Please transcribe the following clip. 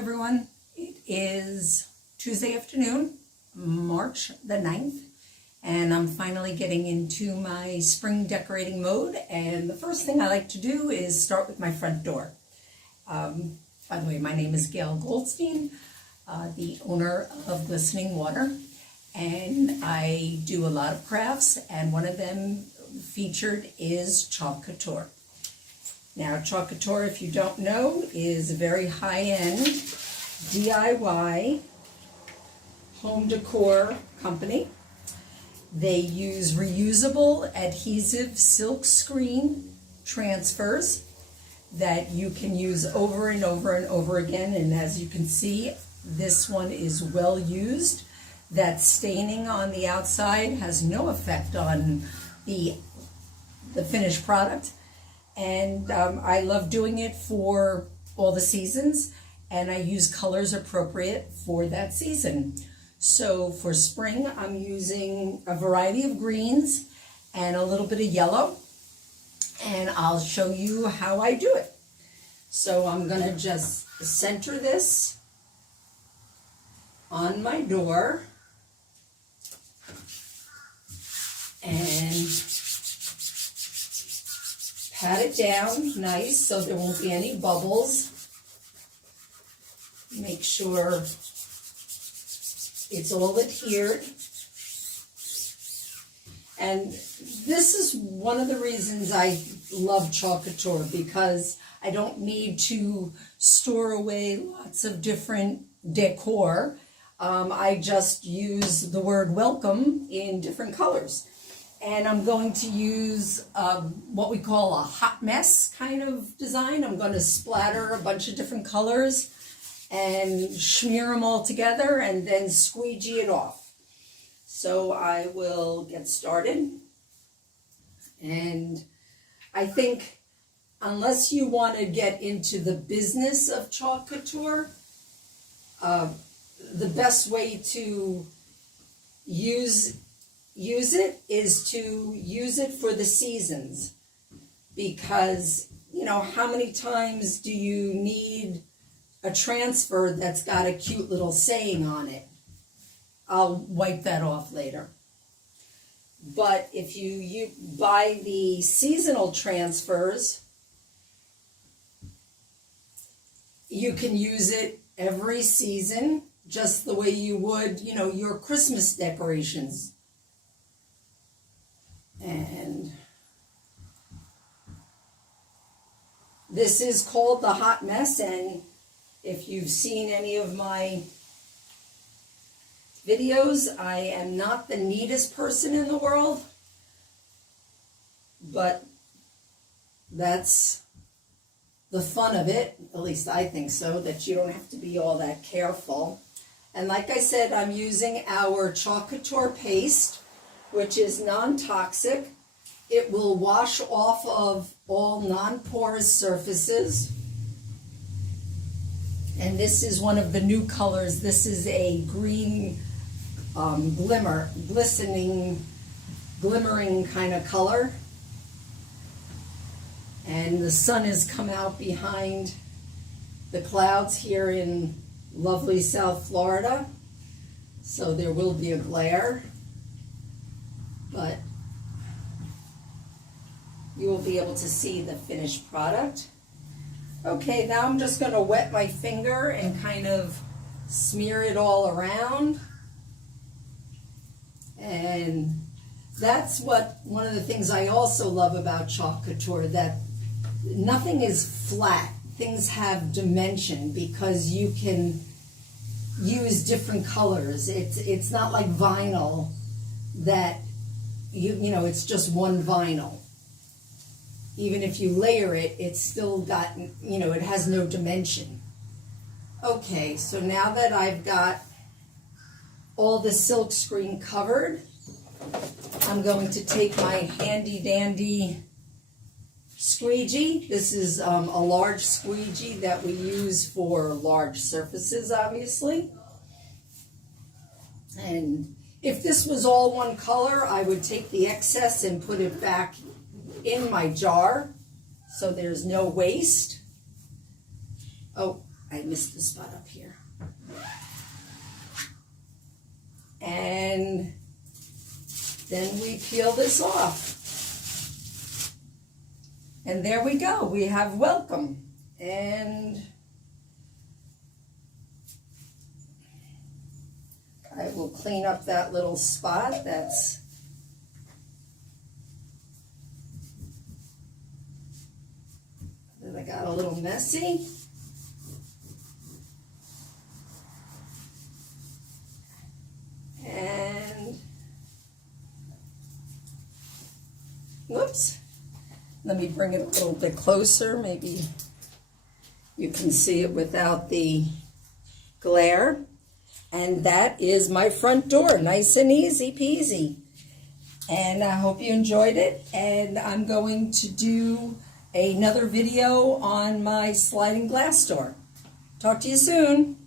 everyone. It is Tuesday afternoon, March the 9th, and I'm finally getting into my spring decorating mode. And the first thing I like to do is start with my front door. By the way, my name is Gail Goldstein, the owner of Glistening Water, and I do a lot of crafts, and one of them featured is Chalk Couture. Now, Chalk Couture, if you don't know, is a very high-end DIY home decor company. They use reusable adhesive silk screen transfers that you can use over and over and over again. And as you can see, this one is well used. That staining on the outside has no effect on the finished product. And I love doing it for all the seasons, and I use colors appropriate for that season. So for spring, I'm using a variety of greens and a little bit of yellow, and I'll show you how I do it. So I'm gonna just center this on my door and pat it down nice so there won't be any bubbles. Make sure it's all adhered. And this is one of the reasons I love Chalk Couture, because I don't need to store away lots of different decor. I just use the word welcome in different colors. And I'm going to use what we call a hot mess kind of design. I'm going to splatter a bunch of different colors and smear them all together and then squeegee it off. So I will get started. And I think unless you want to get into the business of Chalk Couture, the best way to use it is to use it for the seasons, because you know, how many times do you need a transfer that's got a cute little saying on it? I'll wipe that off later. But if you buy the seasonal transfers, you can use it every season, just the way you would, you know, your Christmas decorations. And this is called the hot mess, and if you've seen any of my videos, I am not the neatest person in the world, but that's the fun of it. At least I think so, that you don't have to be all that careful. And like I said, I'm using our Chalk Couture paste, which is non-toxic. It will wash off of all non-porous surfaces. And this is one of the new colors. This is a green glistening, glimmering kind of color. And the sun has come out behind the clouds here in lovely South Florida. So there will be a glare, but you will be able to see the finished product. Okay, now I'm just going to wet my finger and kind of smear it all around. And that's one of the things I also love about Chalk Couture, that nothing is flat. Things have dimension because you can use different colors. It's not like vinyl that you know, it's just one vinyl. Even if you layer it, it's still got, you know, it has no dimension. Okay, so now that I've got all the silk screen covered, I'm going to take my handy dandy squeegee. This is a large squeegee that we use for large surfaces, obviously. And if this was all one color, I would take the excess and put it back in my jar so there's no waste. Oh, I missed the spot up here. And then we peel this off. And there we go. We have welcome. And I will clean up that little spot that I got a little messy. And whoops. Let me bring it a little bit closer. Maybe you can see it without the glare. And that is my front door. Nice and easy peasy. And I hope you enjoyed it. And I'm going to do another video on my sliding glass door. Talk to you soon.